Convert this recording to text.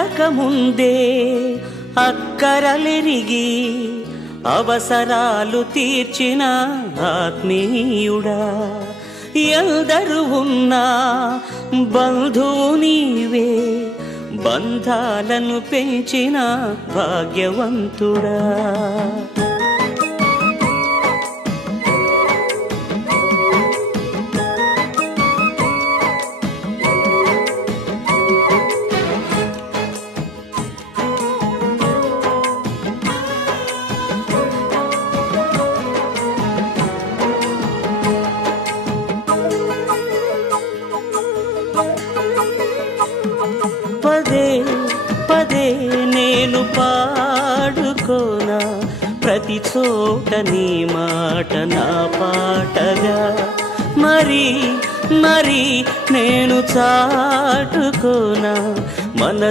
అడగకముందే అక్కరలెరిగి అవసరాలు తీర్చిన ఆత్మీయుడా, ఎందరు ఉన్నా బంధువు నీవే, బంధాలను పెంచిన భాగ్యవంతుడా. పదే పదే నేను పాడుకోనా ప్రతి చోట నీ మాట నా పాటగా, మరి మరి నేను చాటుకోనా మన